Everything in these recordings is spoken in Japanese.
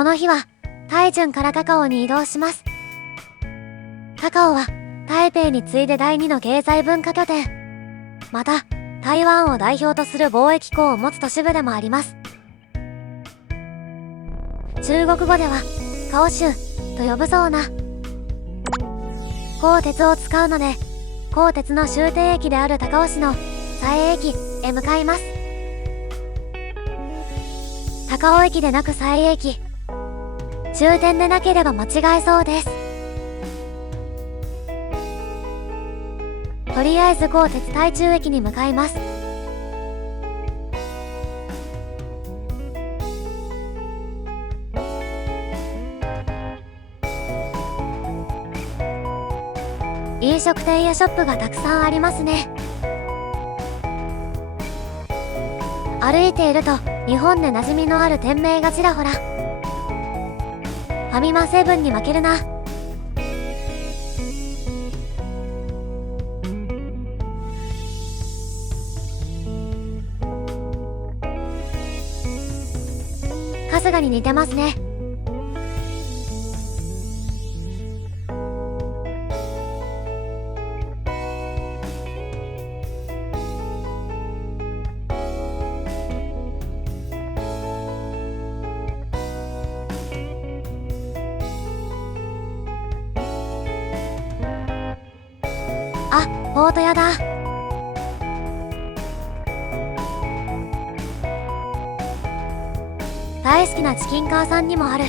この日は台中から高雄に移動します。高雄は台北に次いで第2の経済文化拠点、また台湾を代表とする貿易港を持つ都市部でもあります。中国語では高州と呼ぶそうな高鉄を使うので、高鉄の終点駅である高尾市の佐江駅へ向かいます。高尾駅でなく佐江駅、終点でなければ間違えそうです。とりあえず高鉄台中駅に向かいます。飲食店やショップがたくさんありますね。歩いていると日本で馴染みのある店名がちらほら。ファミマセブンに負けるな。春日に似てますね。あ、ポート屋だ。大好きなチキンカーさんにもある。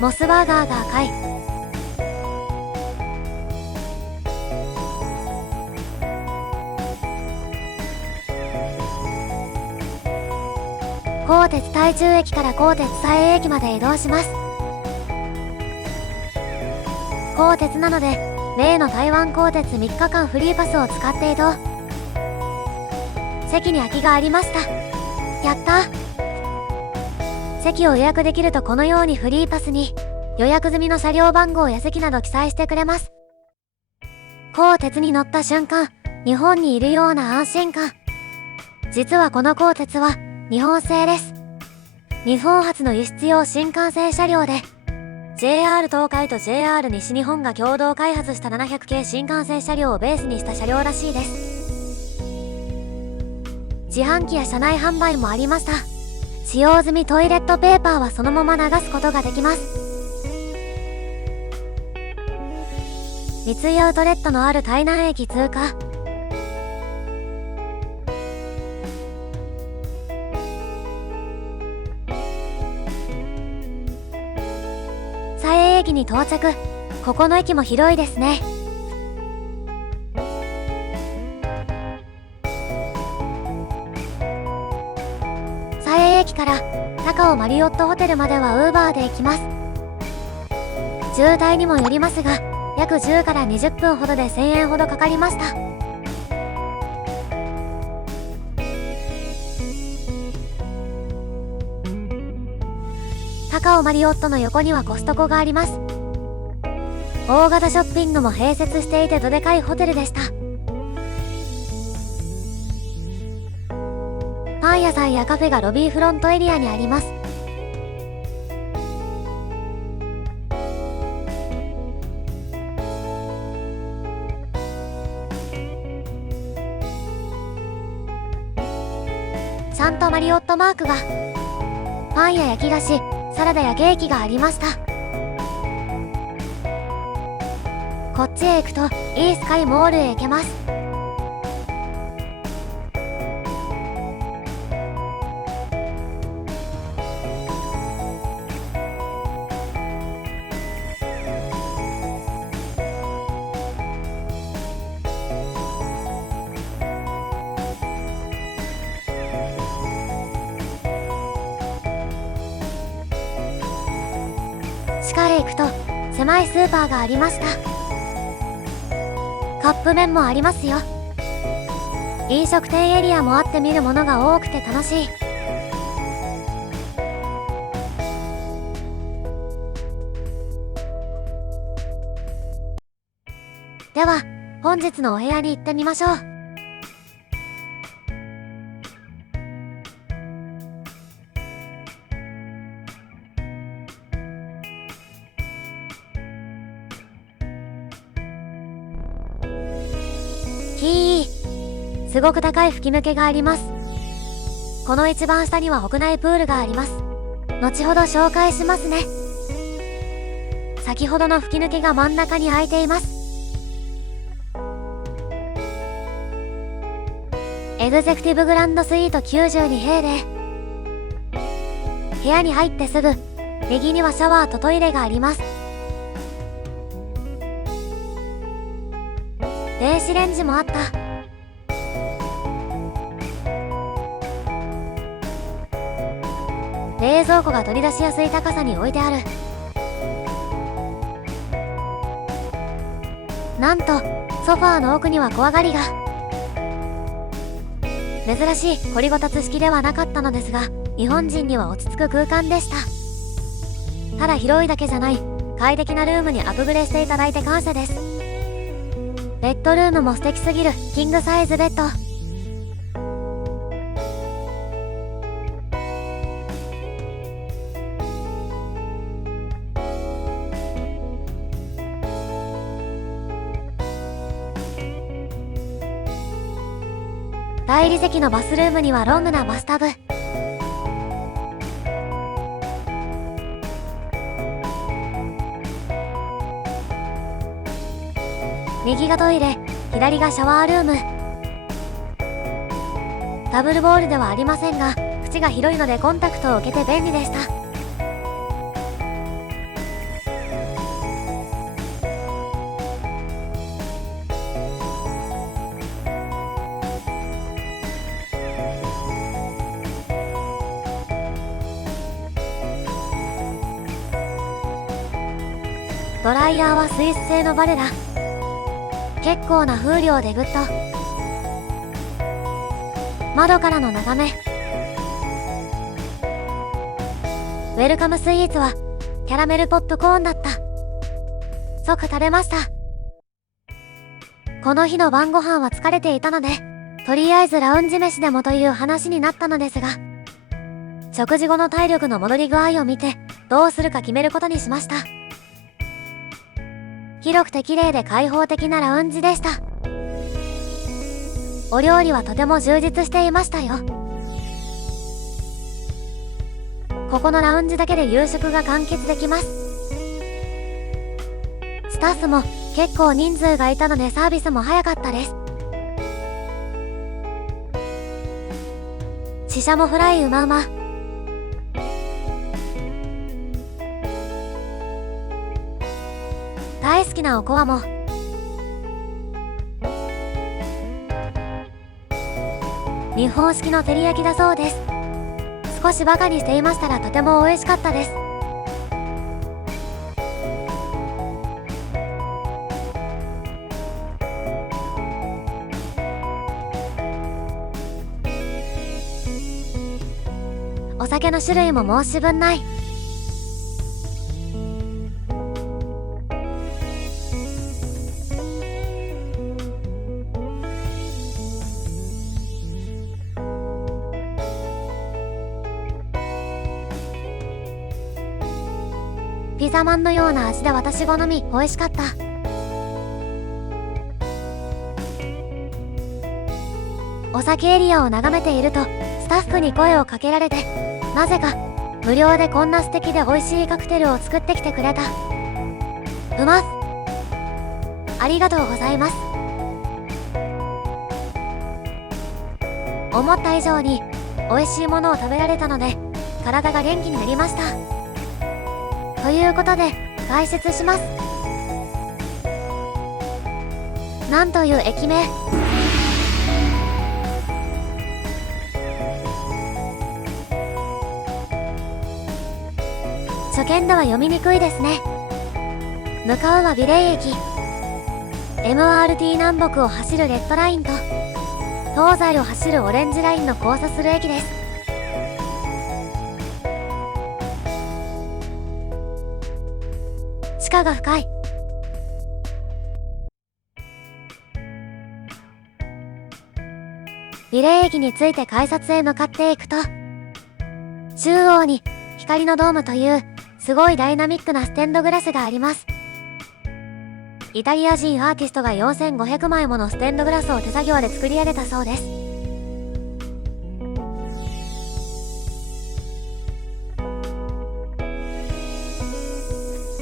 モスバーガーが赤い。高鉄台中駅から高鉄佐江駅まで移動します。高鉄なので例の台湾高鉄3日間フリーパスを使って移動。席に空きがありました。やった。席を予約できるとこのようにフリーパスに予約済みの車両番号や席など記載してくれます。高鉄に乗った瞬間、日本にいるような安心感。実はこの高鉄は日本製です。日本初の輸出用新幹線車両で、JR 東海と JR 西日本が共同開発した700系新幹線車両をベースにした車両らしいです。自販機や車内販売もありました。使用済みトイレットペーパーはそのまま流すことができます。三井アウトレットのある台南駅通過。佐江駅に到着。ここの駅も広いですね。佐江駅から高尾マリオットホテルまではウーバーで行きます。渋滞にもよりますが、約10から20分ほどで1000円ほどかかりました。高尾マリオットの横にはコストコがあります。大型ショッピングも併設していてどでかいホテルでした。パン屋さんやカフェがロビーフロントエリアにあります。ちゃんとマリオットマークが。パンや焼き菓子、サラダやケーキがありました。こっちへ行くとイースカイモールへ行けます。地下へ行くと狭いスーパーがありました。カップ麺もありますよ。飲食店エリアもあって見るものが多くて楽しい。では本日のお部屋に行ってみましょう。すごく高い吹き抜けがあります。この一番下には屋内プールがあります。後ほど紹介しますね。先ほどの吹き抜けが真ん中に空いています。エグゼクティブグランドスイート92平米。部屋に入ってすぐ右にはシャワーとトイレがあります。電子レンジもあった。冷蔵庫が取り出しやすい高さに置いてある。なんとソファーの奥には小上がりが。珍しい掘りごたつ式ではなかったのですが、日本人には落ち着く空間でした。ただ広いだけじゃない、快適なルームにアップグレしていただいて感謝です。ベッドルームも素敵すぎるキングサイズベッド。大理石のバスルームにはロングなバスタブ。右がトイレ、左がシャワールーム。ダブルボールではありませんが、縁が広いのでコンタクトを受けて便利でした。ドライヤーはスイス製のバレラ。結構な風量でグッと。窓からの眺め。ウェルカムスイーツはキャラメルポップコーンだった。即食べました。この日の晩ご飯は疲れていたので、とりあえずラウンジ飯でもという話になったのですが、食事後の体力の戻り具合を見てどうするか決めることにしました。広くて綺麗で開放的なラウンジでした。お料理はとても充実していましたよ。ここのラウンジだけで夕食が完結できます。スタッフも結構人数がいたのでサービスも早かったです。シシャモフライうまうま。大好きなおこわも。日本式の照り焼きだそうです。少しバカにしていましたらとても美味しかったです。お酒の種類も申し分ない。ピザマンのような味で私好み、美味しかった。お酒エリアを眺めているとスタッフに声をかけられて、なぜか無料でこんな素敵で美味しいカクテルを作ってきてくれた。うます。ありがとうございます。思った以上に美味しいものを食べられたので体が元気になりました。ということで解説します。なんという駅名。初見では読みにくいですね。向かうは美麗駅。MRT 南北を走るレッドラインと東西を走るオレンジラインの交差する駅です。地下が深い。美麗駅について改札へ向かっていくと、中央に光のドームというすごいダイナミックなステンドグラスがあります。イタリア人アーティストが4500枚ものステンドグラスを手作業で作り上げたそうです。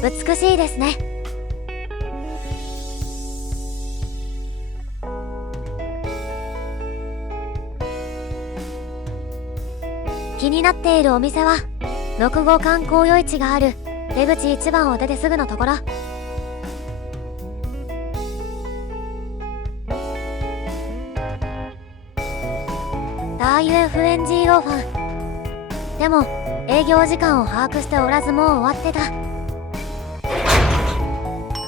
美しいですね。気になっているお店は6号観光夜市がある出口1番を出てすぐのところ。ダーユエフエンジーローファン。でも営業時間を把握しておらずもう終わってた。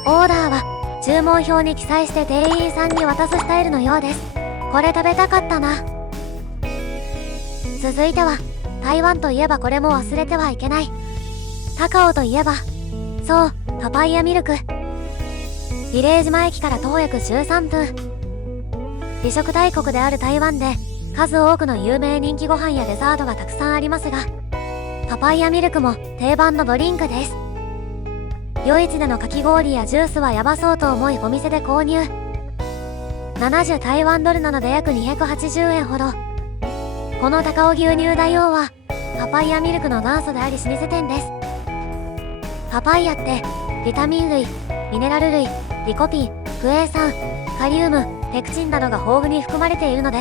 オーダーは注文表に記載して店員さんに渡すスタイルのようです。これ食べたかったな。続いては台湾といえばこれも忘れてはいけない。高雄といえば、そう、パパイヤミルク。ビレー島駅から徒歩約13分。美食大国である台湾で数多くの有名人気ご飯やデザートがたくさんありますが、パパイヤミルクも定番のドリンクです。夜市でのかき氷やジュースはヤバそうと思いお店で購入。70台湾ドルなので約280円ほど。この高尾牛乳大王はパパイヤミルクの元祖であり老舗店です。パパイヤってビタミン類、ミネラル類、リコピン、クエン酸、カリウム、ペクチンなどが豊富に含まれているので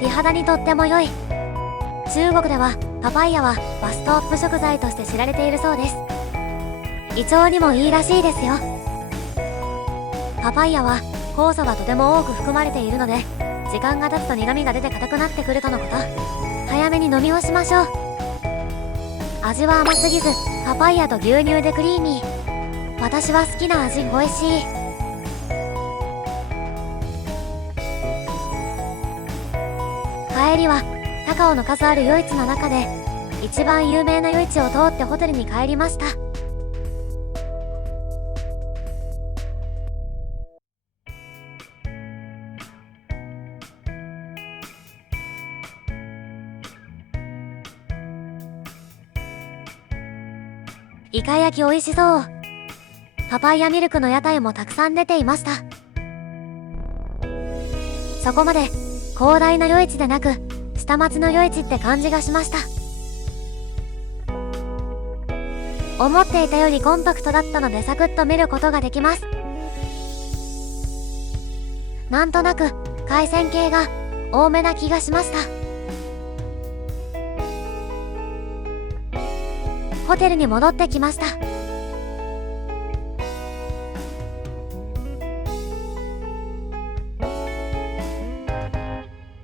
美肌にとっても良い。中国ではパパイヤはバストアップ食材として知られているそうです。胃腸にもいいらしいですよ。パパイヤは酵素がとても多く含まれているので時間が経つと苦味が出て硬くなってくるとのこと。早めに飲み干しましょう。味は甘すぎずパパイヤと牛乳でクリーミー。私は好きな味。美味しい。帰りは高尾の数ある夜市の中で一番有名な夜市を通ってホテルに帰りました。イカ焼き美味しそう。パパイヤミルクの屋台もたくさん出ていました。そこまで広大な夜市でなく下町の夜市って感じがしました。思っていたよりコンパクトだったのでサクッと見ることができます。なんとなく海鮮系が多めな気がしました。ホテルに戻ってきました。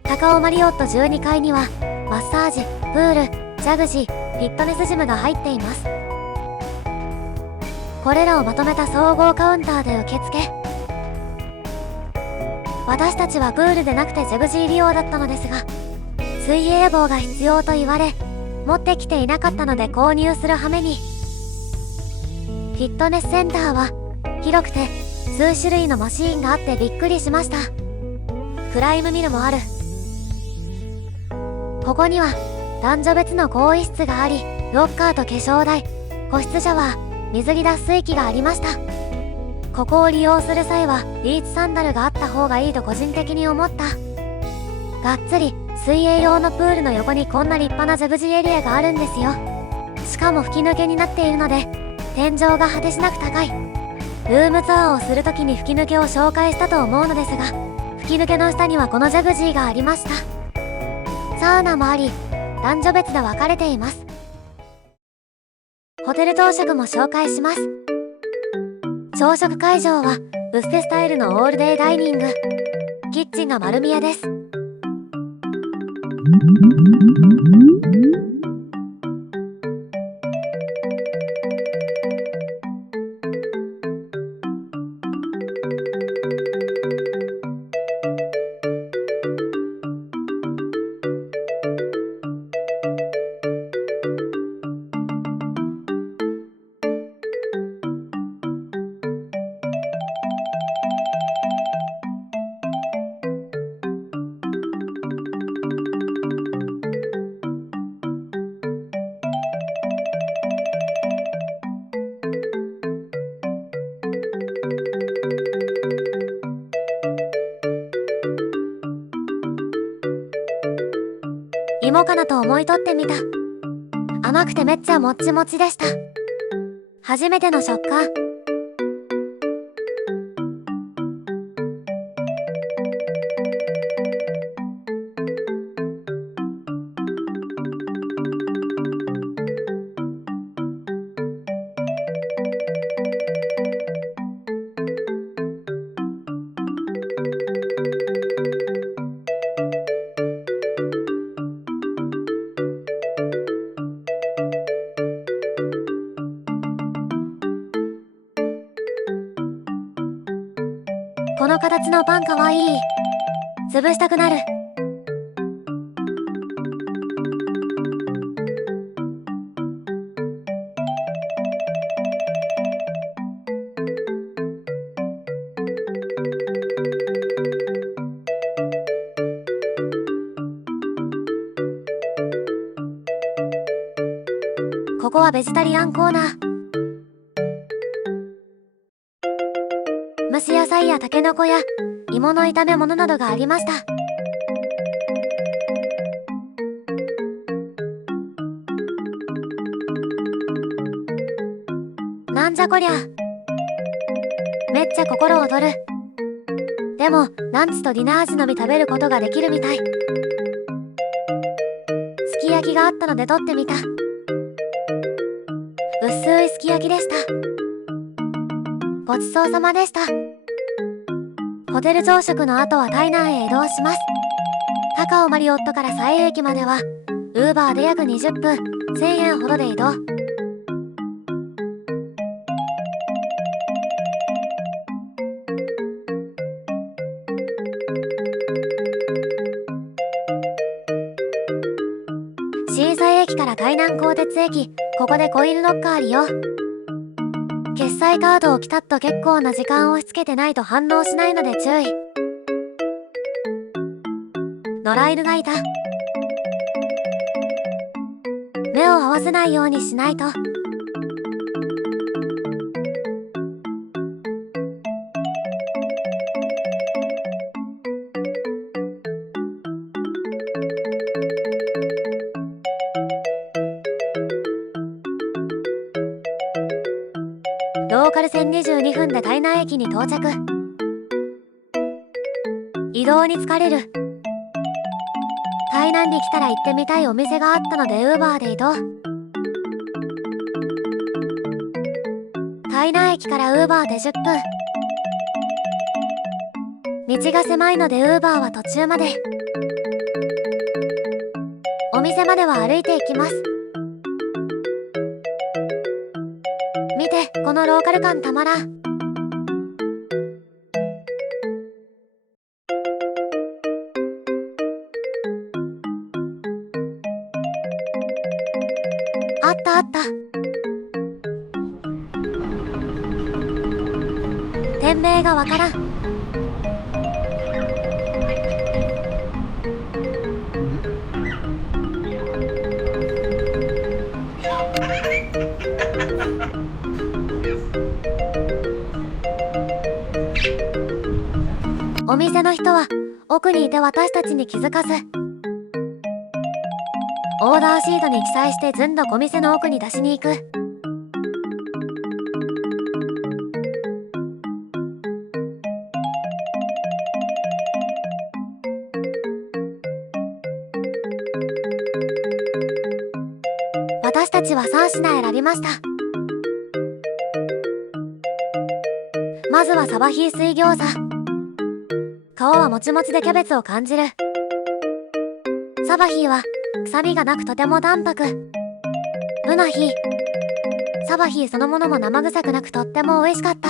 高尾マリオット12階にはマッサージ、プール、ジャグジー、フィットネスジムが入っています。これらをまとめた総合カウンターで受付。私たちはプールでなくてジャグジー利用だったのですが、水泳帽が必要と言われ持ってきていなかったので購入する羽目に。フィットネスセンターは広くて数種類のマシーンがあってびっくりしました。プライムミルもある。ここには男女別の更衣室があり、ロッカーと化粧台、個室シャワー、水着脱水機がありました。ここを利用する際はビーチサンダルがあった方がいいと個人的に思った。がっつり水泳用のプールの横にこんな立派なジャグジーエリアがあるんですよ。しかも吹き抜けになっているので天井が果てしなく高い。ルームツアーをするときに吹き抜けを紹介したと思うのですが、吹き抜けの下にはこのジャグジーがありました。サウナもあり男女別で分かれています。ホテル当食も紹介します。朝食会場はブッフェスタイルのオールデイダイニング。キッチンが丸見えです。と思い取ってみた。甘くてめっちゃもっちもちでした。初めての食感。この形のパンかわいい。潰したくなる。ここはベジタリアンコーナー。蒸し野菜やタケノコや芋の炒め物などがありました。なんじゃこりゃ。めっちゃ心躍る。でもランチとディナー時のみ食べることができるみたい。すき焼きがあったので撮ってみた。薄いすき焼きでした。ごちそうさまでした。ホテル朝食の後は台南へ移動します。高尾マリオットから佐江駅まではウーバーで約20分、1000円ほどで移動。新佐駅から台南高鉄駅、ここでコインロッカー利用。決済カードをピタッと結構な時間を押し付けてないと反応しないので注意。野良犬がいた。目を合わせないようにしないと。ローカル線22分で台南駅に到着。移動に疲れる。台南に来たら行ってみたいお店があったのでウーバーで移動。台南駅からウーバーで10分。道が狭いのでウーバーは途中まで。お店までは歩いていきます。見て、このローカル感たまらん。あったあった。店名がわからん。お店の人は奥にいて私たちに気づかず、オーダーシートに記載してずんどこ店の奥に出しに行く。私たちは3品選びました。まずはサバヒー水餃子。皮はもちもちでキャベツを感じる。サバヒーは臭みがなくとても淡白。ウナヒー。サバヒーそのものも生臭くなくとっても美味しかった。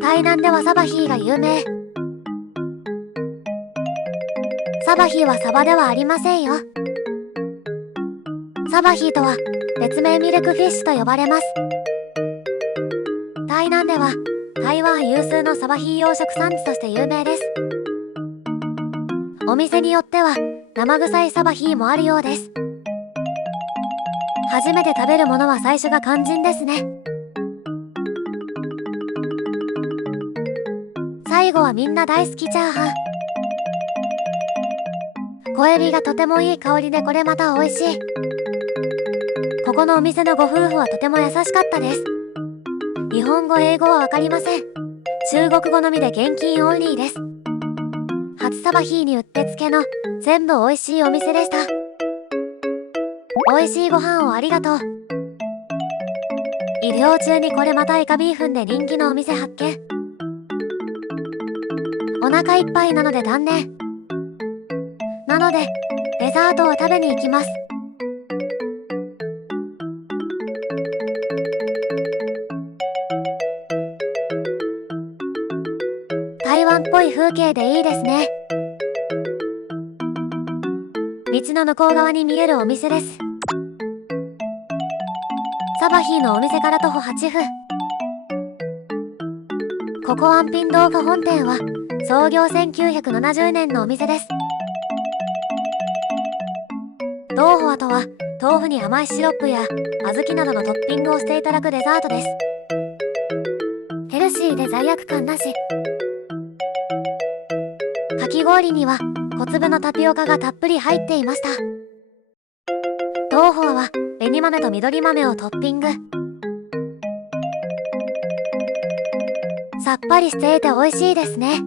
台南ではサバヒーが有名。サバヒーはサバではありませんよ。サバヒーとは別名ミルクフィッシュと呼ばれます。台南では台湾有数のサバヒー養殖産地として有名です。お店によっては生臭いサバヒーもあるようです。初めて食べるものは最初が肝心ですね。最後はみんな大好きチャーハン。小エビがとてもいい香りでこれまた美味しい。ここのお店のご夫婦はとても優しかったです。日本語英語はわかりません。中国語のみで現金オンリーです。初サバヒーにうってつけの全部美味しいお店でした。美味しいご飯をありがとう。医療中にこれまたイカビーフンで人気のお店発見。お腹いっぱいなので断念。なのでデザートを食べに行きます。台湾っぽい風景でいいですね。道の向こう側に見えるお店です。サバヒーのお店から徒歩8分。ここアンピン豆腐本店は創業1970年のお店です。豆腐はとは豆腐に甘いシロップや小豆などのトッピングをしていただくデザートです。ヘルシーで罪悪感なし。かき氷には小粒のタピオカがたっぷり入っていました。豆腐は紅豆と緑豆をトッピング。さっぱりしていて美味しいですね。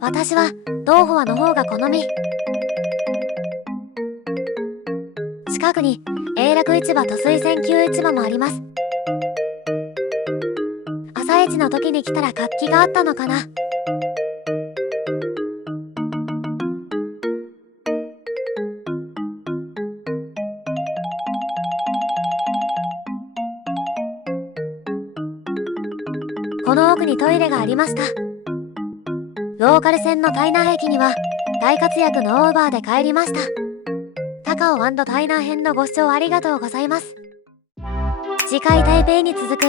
私は豆腐の方が好み。近くに永楽市場と水仙宮市場もあります。朝市の時に来たら活気があったのかな。この奥にトイレがありました。ローカル線の台南駅には大活躍のオーバーで帰りました。高尾&台南編のご視聴ありがとうございます。次回台北に続く